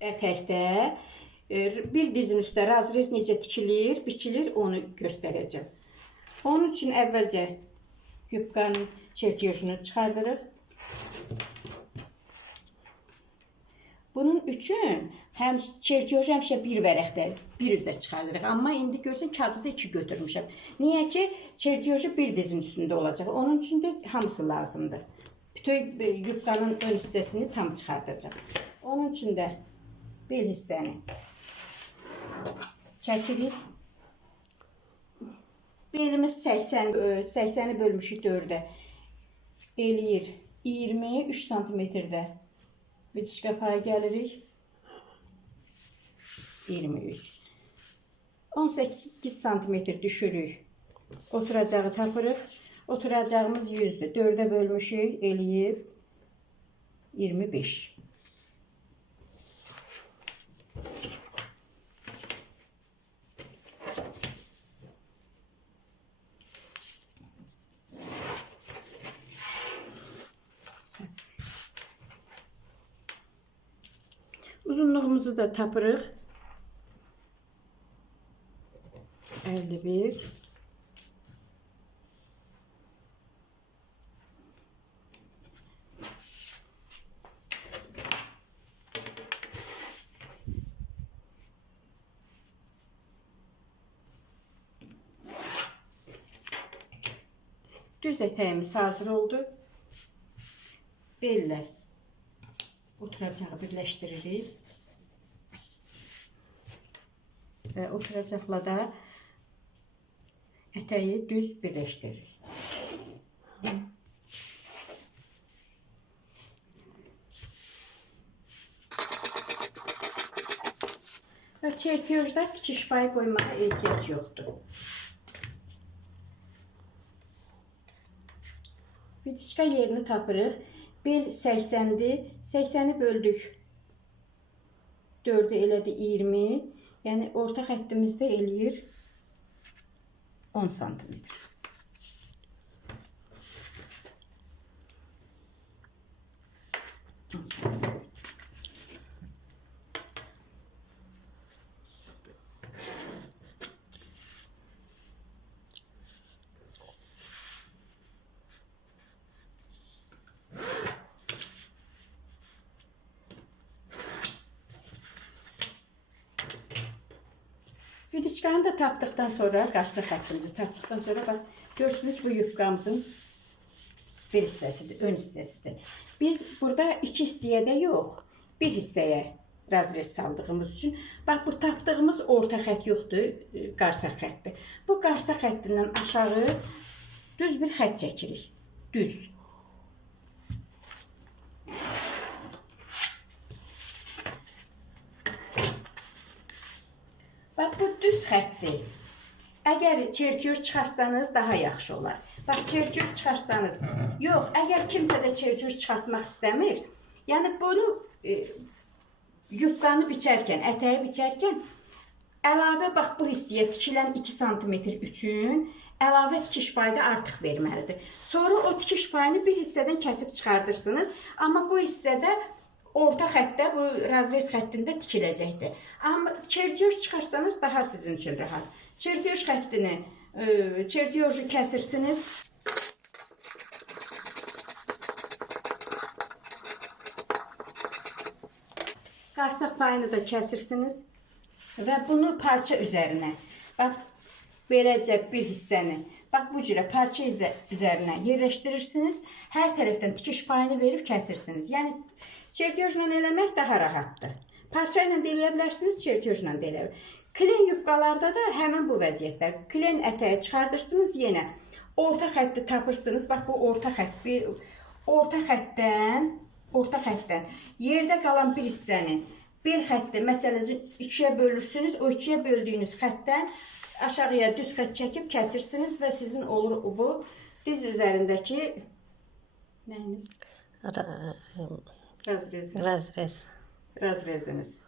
Ətəkdə bir dizin üstə razrez necə tikilir, biçilir onu göstərəcəm. Onun üçün əvvəlcə yubkanın çertyojunu çıxardırıq. Bunun üçün həm çertyoju həmişə bir vərəqdə, bir üzdə çıxardırıq. Amma indi görsən kağızı 2 götürmüşəm. Niyə ki, çertyoju bir dizin üstündə olacaq. Onun üçün də hamısı lazımdır. Bütün yubkanın ön hissəsini tam çıxardacaq. Onun üçün də bir hissəni çəkirik. Belimiz 80'i bölmüşük 4'e. Eləyir 23 santimetrdə. Bitişkə payı gəlirik. 23. 18 santimetr düşürük. Oturacağı tapırıq. Oturacağımız 100'dür. 4'e bölmüşük. Eləyib 25. Uzunluğumuzu da tapırıq. 51. Düz ətəyimiz hazır oldu. Bellə oturacağı birləşdiririk. Və oturacaqla da ətəyi düz birləşdiririk. Və çertyojda tikiş payı qoymağa ehtiyac yoxdur. Bitişkə yerini tapırıq. Bel 80'dir. 80'i böldük. 4'ü elədi 20. Yəni orta xəttimizdə eləyir 10 santimetr. Bitişkanı da tapdıqdan sonra, qarşı xəttimizi tapdıqdan sonra bax, görürsünüz bu yubkamızın bir hissəsidir, ön hissəsidir. Biz burada 2 hissəyə də yox, bir hissəyə razrez saldığımız üçün, bax bu tapdığımız orta xətt yoxdur, qarsaq xəttdir. Bu qarsaq xəttindən aşağı düz bir xətt çəkirik, düz. Bax, bu düz xəttdir. Əgər çertyoz çıxarsanız daha yaxşı olar. Bax, çertyoz çıxarsanız, yox, əgər kimsə də çertyoz çıxartmaq istəmir, yəni bunu yubkanı biçərkən, ətəyi biçərkən, əlavə bax, bu hissəyə tikilən 2 santimetr üçün əlavə tikiş payı da artıq verməlidir. Sonra o tikiş payını bir hissədən kəsib çıxardırsınız, amma bu hissədə orta xəttdə, bu razrez xəttində tikiləcəkdir. Amma çertyoz çıxarsanız daha sizin üçün rahat. Çertyoz xəttini, çertyozu kəsirsiniz. Qarsaq payını da kəsirsiniz və bunu parça üzərinə, bax, beləcə bir hissəni, bax, bu cürə parça üzərinə yerləşdirirsiniz. Hər tərəfdən tikiş payını verib kəsirsiniz. Yəni, çertyojla eləmək daha rahatdır. Parça ilə də eləyə bilərsiniz, çertyojla da eləyə bilərsiniz. Klen yubkalarda da həmin bu vəziyyətdə. Klen ətəyi çıxardırsınız yenə. Orta xətti tapırsınız. Bax, bu orta xətt. Orta xəttdən yerdə qalan bir hissəni, bir xətti, məsələn, 2'yə bölürsünüz. O 2'yə böldüyünüz xəttdən aşağıya düz xətt çəkib kəsirsiniz və sizin olur bu diz üzərindəki nəyiniz? Razrez. Razreziniz.